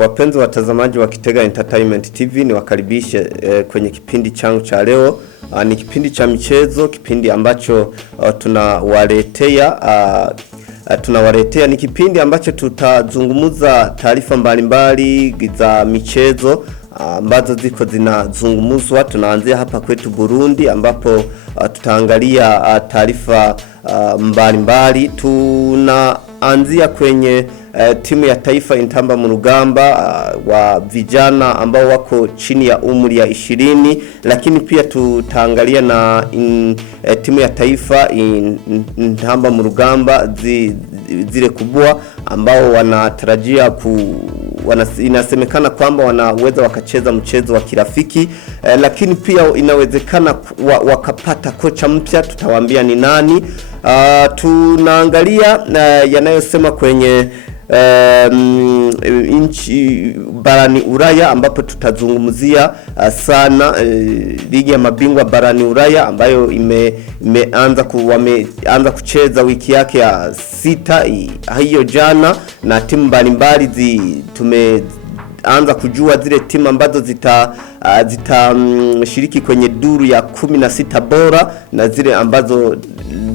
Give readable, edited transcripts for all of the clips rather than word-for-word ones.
Wapenzi watazamaji wa Gitega Entertainment Tv, ni wakaribishe kwenye kipindi changu cha leo. Ni kipindi cha michezo, kipindi ambacho tunawaletea ni kipindi ambacho tutazungumza taarifa mbalimbali za michezo ambazo ziko zinazungumzwa. Tunaanzia hapa kwetu Burundi ambapo tutaangalia taarifa mbalimbali. Tunaanzia kwenye timu ya taifa intamba mu rugamba wa vijana ambao wako chini ya umri ya 20, lakini pia tutaangalia na timu ya taifa intamba mu rugamba zile kubwa ambao wanatarajia inasemekana kwamba wanaweza wakacheza mchezo wa kirafiki, lakini pia inawezekana wakapata kocha mpya. Tutawaambia ni nani. Tunaangalia yanayosema kwenye nchi barani Ulaya ambapo tutazungumzia sana ligi ya mabingwa barani Ulaya ambayo wameanza kucheza wiki yake ya 6 hiyo jana, na timu mbalimbali tumeanza kujua zile timu ambazo zitashiriki kwenye duru ya 16 bora, na zile ambazo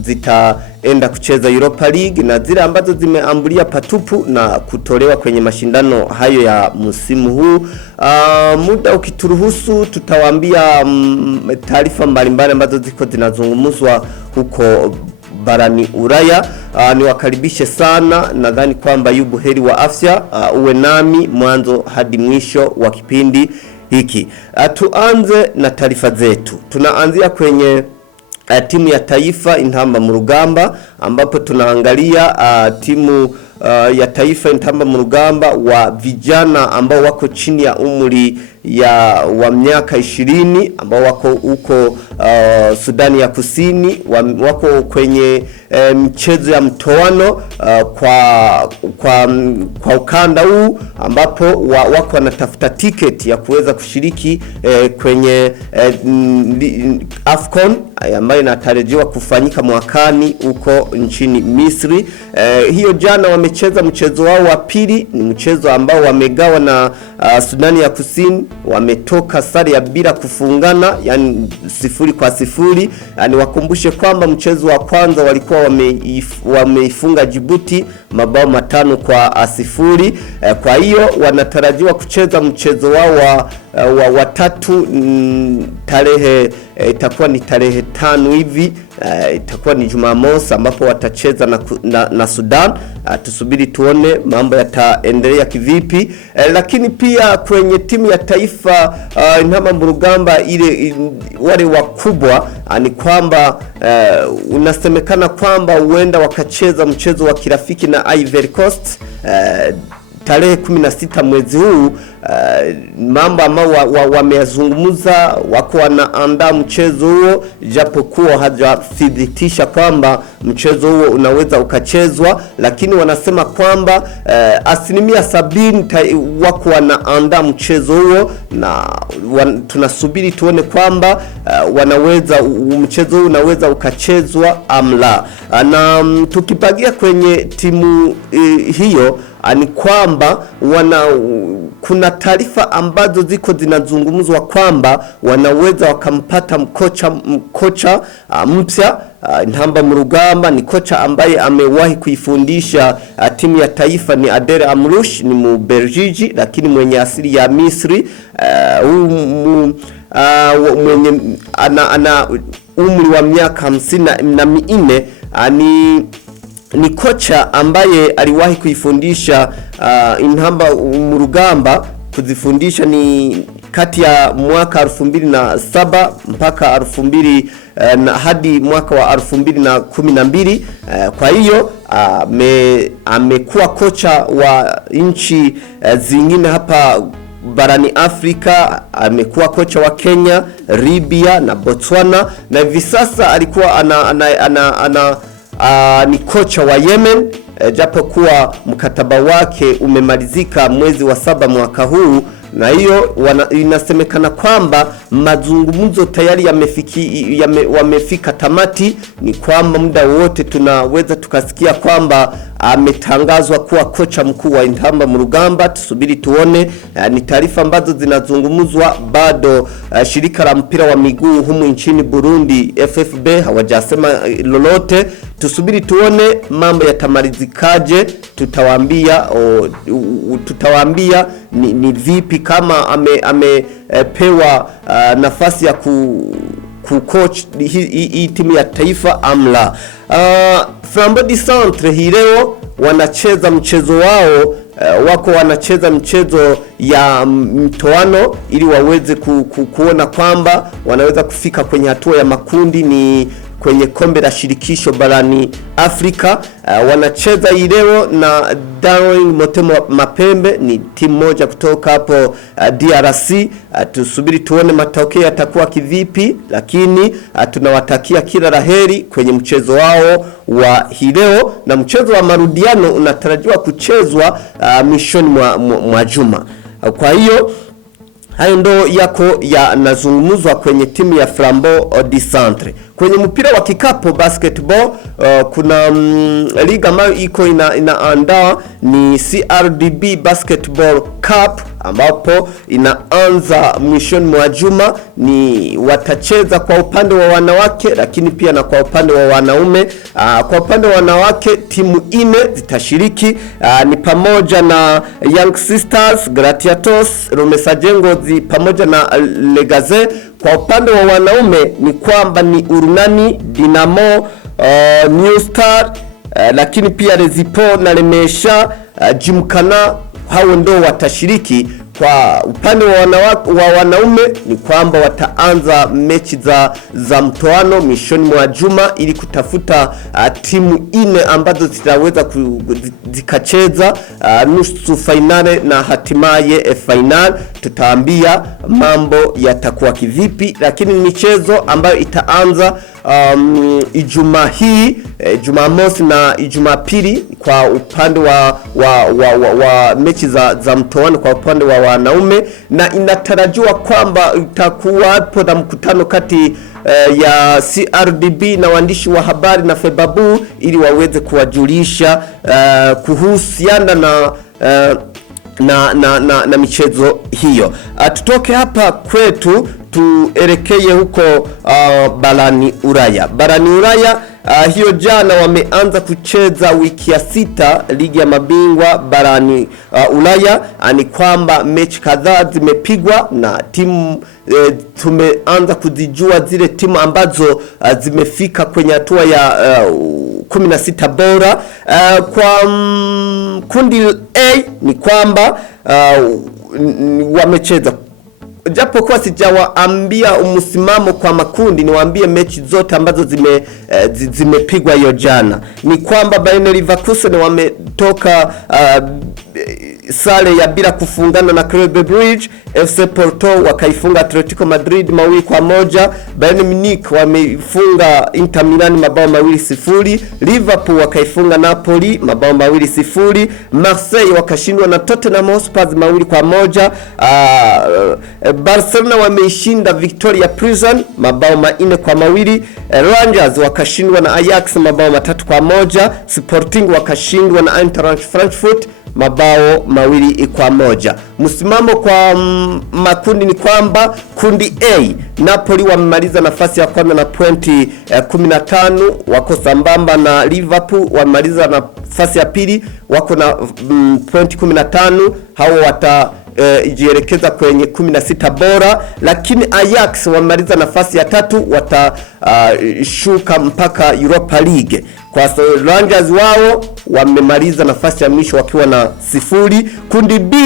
zitaenda kucheza Europa League, na zile ambazo zimeambulia patupu na kutolewa kwenye mashindano hayo ya msimu huu. Muda ukituruhusu tutawaambia taarifa mbalimbali ambazo ziko zinazungumzwa huko barani Ulaya. Niwakaribishe sana, nadhani kwamba yubu heri wa afya. Uwe nami mwanzo hadi mwisho wa kipindi hiki. Tuanze na taarifa zetu. Tunaanzia kwenye timu ya taifa intamba mu rugamba ambapo tunaangalia timu ya taifa intamba mu rugamba wa vijana ambao wako chini ya umri wa miaka 20 ambao wako huko Sudani ya Kusini, wako kwenye mchezo ya mtoano kwa ukanda huu ambapo wako wanatafuta ticket ya kuweza kushiriki kwenye AFCON ambayo inatarajiwa kufanyika mwakani huko nchini Misri. Hiyo jana wamecheza mchezo wao wa pili, ni mchezo ambao wamegawa na Sudani ya Kusini. Wametoka sare ya bila kufungana, yani 0-0. Yani wakumbushe kwamba mchezo wa kwanza walikuwa wameifunga Djibouti mabao 5-0. Kwa hiyo wanatarajiwa kucheza mchezo wao wa tatu tarehe itakuwa ni tarehe 5 hivi, itakuwa ni Jumamosi ambapo watacheza na Sudan. Tusubiri tuone mambo yataendelea kivipi. Lakini pia kwenye timu ya taifa intamba mu rugamba ile wale wakubwa ni kwamba unasemekana kwamba huenda wakacheza mchezo wa kirafiki na Ivory Coast tarehe 16 mwezi huu. Mambo ambao wameyazungumza, wako wanaandaa mchezo huo japokuwa hajathibitisha kwamba mchezo huo unaweza ukachezwa, lakini wanasema kwamba 70% wako wanaandaa mchezo huo, na tunasubiri tuone kwamba mchezo huo unaweza ukachezwa amla. Na tukipagia kwenye timu hiyo ni kwamba kuna taarifa ambazo ziko zinazungumzwa kwamba wanaweza wakampata mkocha mpya intamba mu rugamba. Ni kocha ambaye amewahi kuifundisha timu ya taifa, ni Adel Amrouche, ni Mbelgiji lakini mwenye asili ya Misri. Mwenye ana umri wa miaka 54. Ni kocha ambaye aliwahi kuifundisha intamba mu rugamba. Kuzifundisha ni kati ya mwaka 2007 mpaka 2000 hadi mwaka wa 2012. Kwa hiyo amekuwa kocha wa nchi zingine hapa barani Afrika. Amekuwa kocha wa Kenya, Libya na Botswana, na hivi sasa alikuwa ni kocha wa Yemen, japokuwa mkataba wake umemalizika mwezi wa 7 mwaka huu. Na hiyo inasemekana kwamba mazungumzo tayari wamefika tamati, ni kwamba muda wote tunaweza tukasikia kwamba ametangazwa kuwa kocha mkuu wa Intamba mu rugamba. Tusubiri tuone. Ni taarifa ambazo zinazungumzwa bado. Shirika la mpira wa miguu humu nchini Burundi FFB hawajasema lolote. Tusubiri tuone mambo yatamalizikaje. Tutawaambia ni vipi kama amepewa nafasi ya kucoach hii timu ya taifa amla. Flambeau du Centre hii leo wanacheza mchezo wao, wanacheza mchezo ya mtoano ili waweze kuona kwamba wanaweza kufika kwenye hatua ya makundi ni kwenye kombe la shirikisho barani Afrika. Wanacheza leo na Darling Motema Mapembe, ni timu moja kutoka hapo DRC. Tusubiri tuone matokeo yatakuwa kivipi, lakini tunawatakia kila laheri kwenye mchezo wao wa leo, na mchezo wa marudiano unatarajiwa kuchezwa mwishoni mwa juma. Kwa hiyo hayo ndo yako yanazungumzwa kwenye timu ya Flambeau du Centre. Kwenye mpira wa kikapu basketball, kuna liga ambayo iko inaandaa ni CRDB Basketball Cup, ambapo inaanza mwishoni mwa juma. Ni watacheza kwa upande wa wanawake lakini pia na kwa upande wa wanaume. Kwa upande wa wanawake timu 4 zitashiriki, ni pamoja na Young Sisters, Gladiators, Romesajengo pamoja na Legaze. Kwa upande wa wanaume ni kwamba ni Urunani, Dinamo, New Star, lakini pia Rezipo na Lemesha, Jimkana, hao ndio watashiriki. Kwa upande wa wanaume ni kwamba wataanza mechi za mtoano mwishoni mwa juma ili kutafuta timu 4 ambazo zitaweza zikacheza nusu finale na hatimaye final. Tutaambia mambo yatakuwa kivipi, lakini michezo ambayo itaanza Ijumaa hii, Jumamosi na Jumapili kwa upande wa mechi za mtoano kwa upande wa wanaume, na inatarajiwa kwamba itakuwa hapo na mkutano kati ya CRDB na waandishi wa habari na Febabu ili waweze kuwajulisha kuhusiana na michezo hiyo. Tutoke hapa kwetu tuelekee huko barani Ulaya. Barani Ulaya hiyo jana wameanza kucheza wiki ya 6 ligi ya mabingwa barani Ulaya. Ni kwamba mechi kadhaa zimepigwa na timu tumeanza kuzijua zile timu ambazo zimefika kwenye hatua ya 16 bora. Kwa kundi A ni kwamba wamecheza, japo kwa sijawaambia msimamo kwa makundi, niwaambie mechi zote ambazo zimepigwa hiyo jana. Ni kwamba Bayer Leverkusen wametoka sare ya bila kufungana na Club Brugge. FC Porto wakaifunga Atletico Madrid 2-1. Bayern Munich wamefunga Inter Milan 2-0. Liverpool wakaifunga Napoli 2-0. Marseille wakashindwa na Tottenham Hotspur 2-1. Barcelona wameishinda Victoria Prison 4-2. Rangers wakashindwa na Ajax 3-1. Sporting wakashindwa na Eintracht Frankfurt 2-1. Msimamo kwa makundi ni kwamba kundi A, Napoli wamemaliza nafasi ya kwanza na pointi 15, wako sambamba na Liverpool wamemaliza nafasi ya pili wako na pointi 15. Hao jielekeza kwenye 16 bora, lakini Ajax wamemaliza nafasi ya 3, watashuka mpaka Europa League. Kwa Rangers wao wamemaliza nafasi ya mwisho wakiwa na 0. Kundi B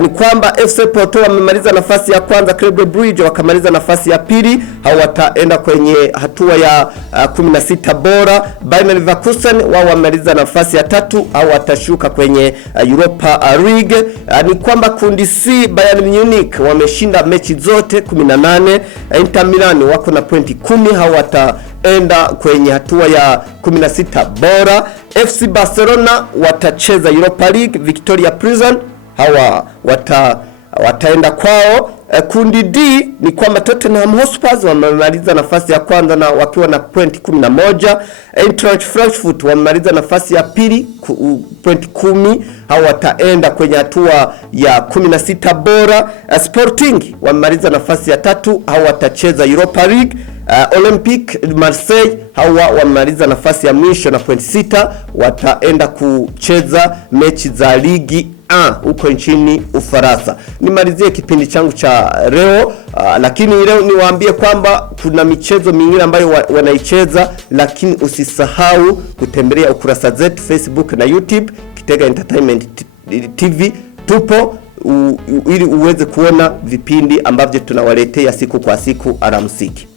ni kwamba FC Porto wamemaliza nafasi ya kwanza, Club Brugge wakamaliza nafasi ya pili. Hao wataenda kwenye hatua ya 16 bora. Bayer Leverkusen wao wamemaliza nafasi ya 3, hao watashuka kwenye Europa League. Ni kwamba kundi C, Bayern Munich wameshinda mechi zote 18. Inter Milan wako na pointi 10, hao wataenda kwenye hatua ya 16 bora. FC Barcelona watacheza Europa League. Victoria Prison hawa wataenda kwao. Kundi D ni kwamba Tottenham Hotspur wamemaliza nafasi ya kwanza na wakiwa na point 11. Eintracht Frankfurt wamemaliza nafasi ya pili point 10. Hao wataenda kwenye hatua ya 16 bora. Sporting wamemaliza nafasi ya 3. Hao watacheza Europa League. Olympique Marseille hawa wamemaliza nafasi ya mwisho na point 6. Wataenda kucheza mechi za ligi huko nchini Ufaransa. Nimalizie kipindi changu cha leo, lakini leo niwaambie kwamba kuna michezo mingine ambayo wanaicheza, lakini usisahau kutembelea ukurasa zetu Facebook na YouTube Gitega Entertainment TV. Tupo ili uweze kuona vipindi ambavyo tunawaletea siku kwa siku. Alamsiki.